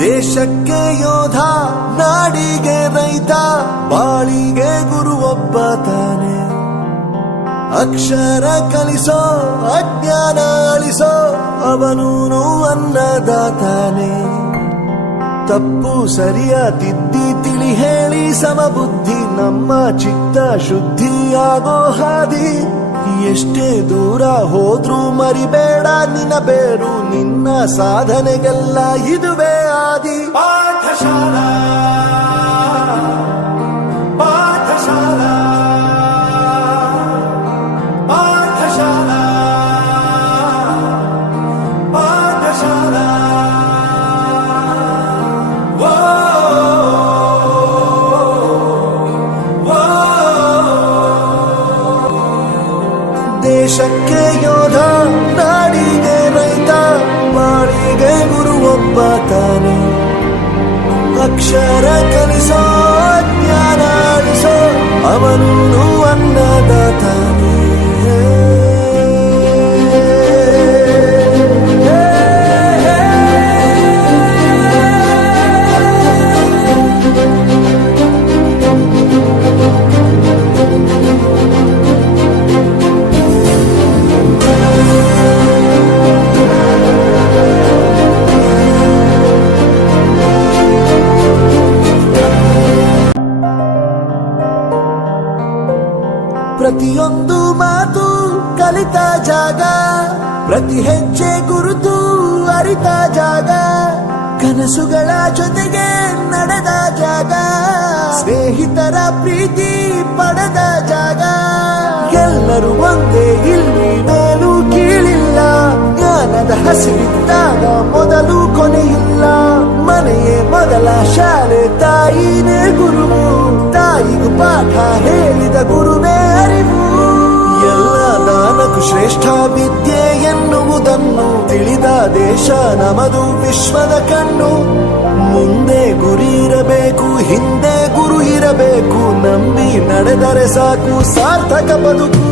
ದೇಶಕ್ಕೆ ಯೋಧ, ನಾಡಿಗೆ ರೈತ, ಬಾಳಿಗೆ ಗುರು ಒಬ್ಬ ತಾನೆ. ಅಕ್ಷರ ಕಲಿಸೋ, ಅಜ್ಞಾನ ಅಳಿಸೋ, ಅವನೂನು ಅನ್ನದಾತಾನೆ. ತಪ್ಪು ಸರಿಯ ತಿದ್ದಿ ತಿಳಿ ಹೇಳಿ ಸಮಬುದ್ಧಿ, ನಮ್ಮ ಚಿತ್ತ ಶುದ್ಧಿಯಾಗೋ ಹಾದಿ. ಎಷ್ಟೇ ದೂರ ಹೋದ್ರೂ ಮರಿಬೇಡ ನಿನ್ನ ಬೇರು, ನಿನ್ನ ಸಾಧನೆಗೆಲ್ಲ ಇದುವೇ ಆದಿ. ಪಾಠಶಾಲಾ ಪಾಠಶಾಲಾ ಪಾಠಶಾಲಾ ಪಾಠಶಾಲಾ. ದೇಶಕ್ಕೆ ಯೋಧ, ನಾಡಿಗೆ ರೈತ, ಬಾಳಿಗೆ ಗುರು ಒಬ್ಬ ತಾನೆ. ಅಕ್ಷರ ಕಲಿಸೋ, ಜ್ಞಾನ ಅಳಿಸೋ, ಅವನೂನು ಅನ್ನದಾತಾನೆ. ಪ್ರತಿಯೊಂದು ಮಾತು ಕಲಿತ ಜಾಗ, ಪ್ರತಿ ಹೆಜ್ಜೆ ಗುರುತು ಅರಿತ ಜಾಗ, ಕನಸುಗಳ ಜೊತೆಗೆ ನಡೆದ ಜಾಗ, ಸ್ನೇಹಿತರ ಪ್ರೀತಿ ಪಡೆದ ಜಾಗ. ಎಲ್ಲರೂ ಒಂದೇ, ಇಲ್ಲಿ ಮೇಲೂ ಕೀಳಿಲ್ಲ, ಜ್ಞಾನದ ಹಸಿವಿದ್ದಾಗ ಮೊದಲು ಕೊನೆಯಿಲ್ಲ. ಮನೆಯೇ ಮೊದಲ ಶಾಲೆ, ತಾಯಿನೇ ಗುರುವು, ತಾಯಿಗೂ ಪಾಠ ಹೇಳಿದ ಗುರುವೇ ಅರಿವು. ಎಲ್ಲ ದಾನಕ್ಕೂ ಶ್ರೇಷ್ಠ ವಿದ್ಯೆ ಎನ್ನುವುದನ್ನು ತಿಳಿದ ದೇಶ ನಮದು, ವಿಶ್ವದ ಕಣ್ಣು. ಮುಂದೆ ಗುರಿ ಇರಬೇಕು, ಹಿಂದೆ ಗುರು ಇರಬೇಕು, ನಂಬಿ ನಡೆದರೆ ಸಾಕು ಸಾರ್ಥಕ ಬದುಕು.